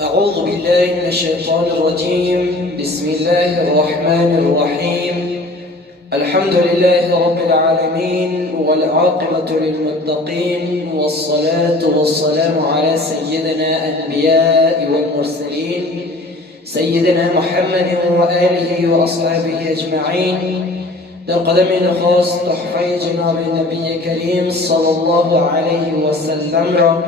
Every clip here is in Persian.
أعوذ بالله من الشيطان الرجيم. بسم الله الرحمن الرحيم. الحمد لله رب العالمين والعاقبة للمتقين، والصلاة والسلام على سيدنا الأنبياء والمرسلين سيدنا محمد وآله وأصحابه أجمعين. در قدم خاص تحفه جناب نبی کریم صلی الله علیه و سلم را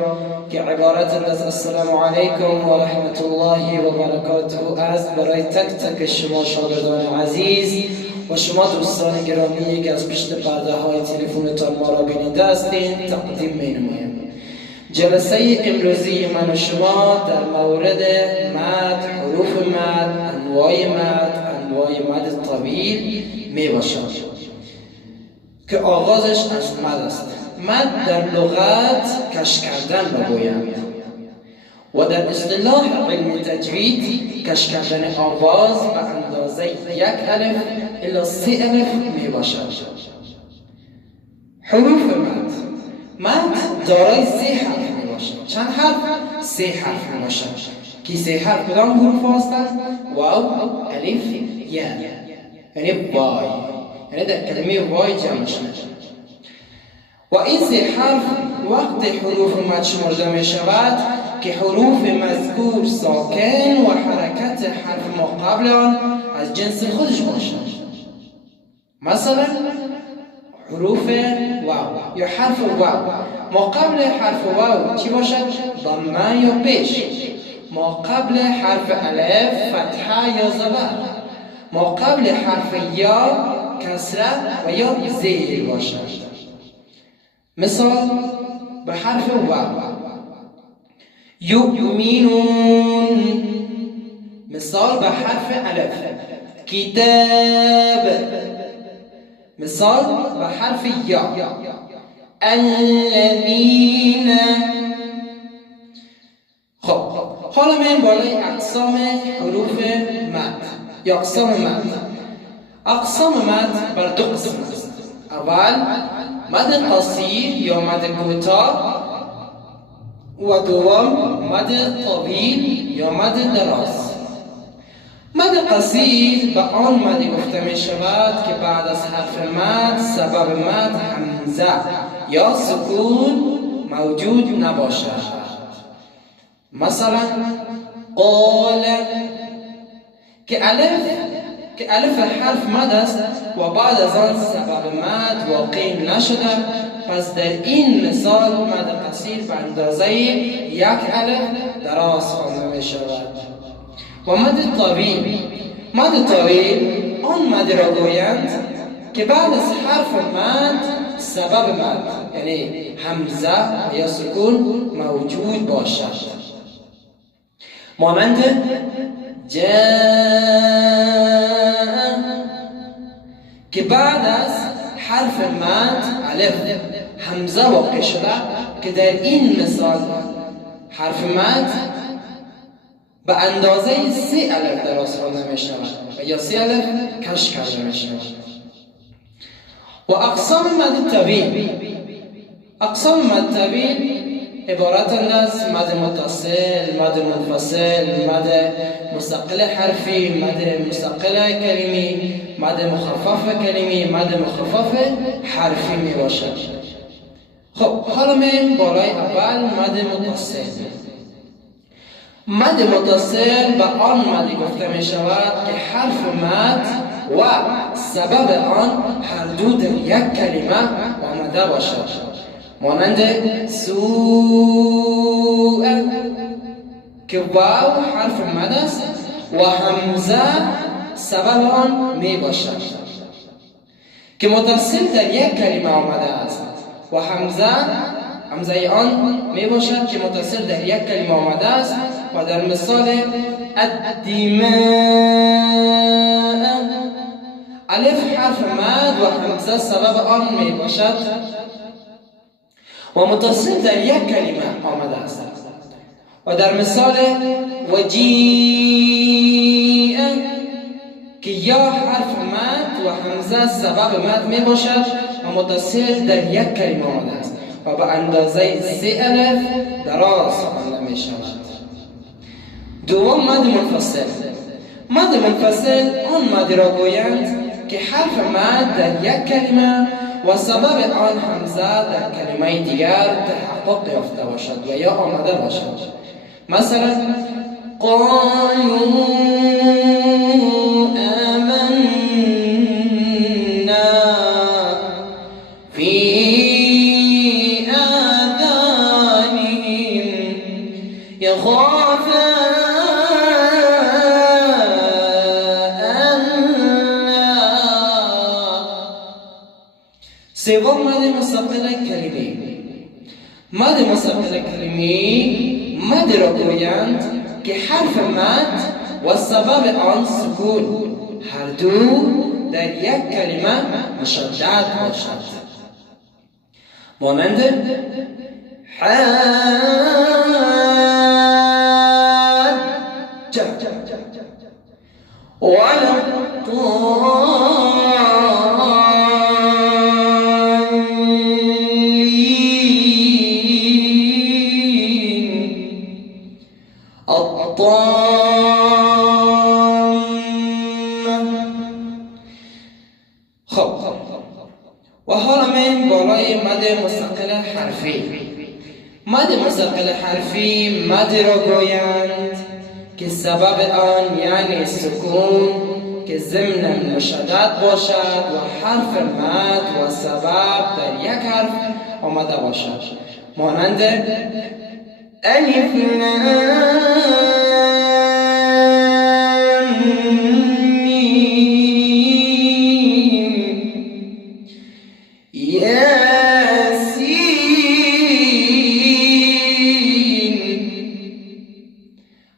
که عبارت از السلام علیکم و رحمت الله و برکاته است برای تک تک شما شاگردان عزیز و شما دوستان گرامی که از پشت پرده های تلفنتان ما را بیننده هستید تقدیم می نمایم. جلسه امروزی من و شما در مورد مد، حروف مد، انواع مد طویل می باشد که آغازش از مد است. مد در لغت کش کردن بگویند و در اصطلاح علم تجوید کش کردن آواز به اندازه 1 الف الی 3 الف می باشد. حروف مد دارای 3 حرف می باشد. چند حرف؟ 3 حرف می باشد. که 3 حرف کدام حروف هستند؟ واو، الف، یا، یعنی وای، یعنی در کلمه وای جمع شد. و این 3 حرف وقت حروف مد شمرده می شود که حروف مذکور ساکن و حرکت حرف ما قبل آن از جنس خودش باشد. مثلا حروف واو یا حرف واو، ما قبل حرف واو چی باشد؟ ضمه یا پیش. ما قبل حرف الف فتحه یا زبر. ما قبل حرف یا کسره و یا زیر باشد. مثال به حرف واو یؤمنون. مثال به حرف الف کتاب. مثال به حرف یا الذین. خب حالا من بالای اقسام حروف مد یا اقسام مد. اقسام مد بر 2 قسم است. اول مد قصیر یا مد کوتاه و دوم مد طویل یا مد دراز. مد قصیر به آن مدی گفته می شود که بعد از حرف مد سبب مد همزه یا سکون موجود نباشد. مثلا قال که الف حرف مد است و بعد از آن سبب مد واقع نشده، پس در این مثال مد قصیر به اندازه 1 الف دراز خوانده می شود. و مد طویل آن مد را گویند که بعد از حرف مد سبب مد یعنی همزه یا سکون موجود باشد. مانند جاء که بعد از حرف مد الف همزه واقع شده که در این مثال حرف مد به اندازه 3 الف دراز خوانده می شود و یا 3 الف کش کرده می شود. و اقسام مد طویل. اقسام مد طویل عبارتند از مد متصل، مد منفصل، مد مستقل حرفی، مد مستقل کلمی، مد مخفف کلمی، مد مخفف حرفی می باشد. خب حالا من بالای اول مد متصل. مد متصل به آن مدی گفته می شود که حرف مد و سبب آن هر دو در یک کلمه آمده باشد. مانند سوء که واو حرف مد است و همزه سبب آن می باشد که متصل در یک کلمه آمده است و همزه آن می باشد که متصل در یک کلمه آمده است و در مثال الدماء الف حرف مد و همزه سبب آن می باشد و متصل در یک کلمه آمده است و در مثال وجیء که یا حرف مد و همزه سبب مد می باشد و متصل در یک کلمه آمده است و به اندازه 3 الف دراز خوانده می شود. دوم مد منفصل. مد منفصل آن مدی را گویند که حرف مد در یک کلمه و سبب آن همزه در کلمه دیگر تحقق یافته باشد و یا آمده باشد. مثلا قالوا آمنا فی آذانهم یخافون سوم مد مستقل کلمه. مد مستقل کلمه مد را گویند که حرف مد و سبب آن سکون هر دو در یک کلمه مشدد باشد. مانند حج ولا خب و حالا من بالای مد مستقل حرفی. مد مستقل حرفی مد را گویند که سبب آن یعنی سکون که ضمن مشدد باشد و حرف مد و سبب در یک حرف آمده باشد. مانند الف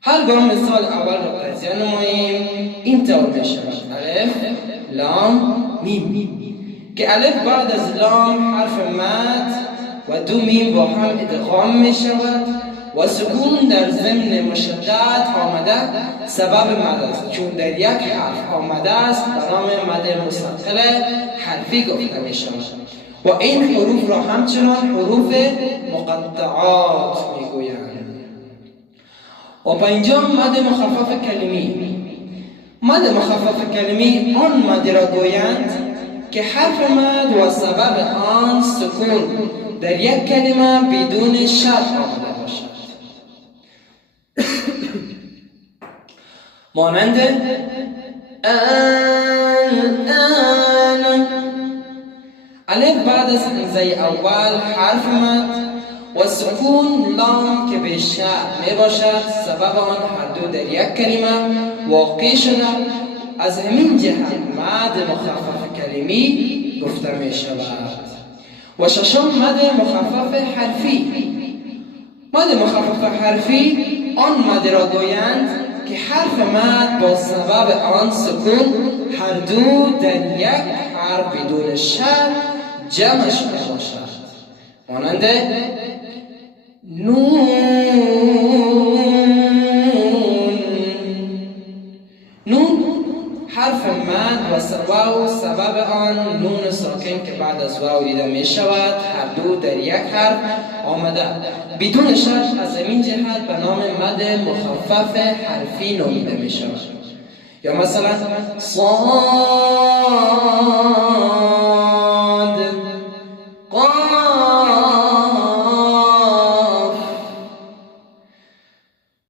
هرگاه مثال اول را تجزیه نماییم اینطور می شود: الف لام میم، که الف بعد از لام حرف مد و دو میم با هم ادغام می شود و سکون در ضمن مشدد آمده سبب مد است، چون در یک حرف آمده است به نام مد مستقل حرفی گفته می شود و این حروف را همچنان حروف مقطعات می گویند. و پنجم مد مخفف کلمی. مد مخفف کلمی آن مد را گویند که حرف مد و سبب آن سکون در یک کلمه بدون شرط آمده باشد. مانند الف بعد از همزه اول حرف مد و سکون لام که به شرط می باشد سبب آن هر دو در یک کلمه واقع شده، از همین جهت مد مخفف کلمی گفته می شود. و ششم مد مخفف حرفی. مد مخفف حرفی آن مد را گویند که حرف مد با سبب آن سکون هر دو در یک حرف بدون شرط جمع شده باشد. مانند نون. نون حرف مد و سبب آن نون ساکن که بعد از واو دیده می شود هر دو در یک حرف آمده بدون شرط، از همین جهت به نام مد مخفف حرفی نامیده می شود. یا مثلا صاد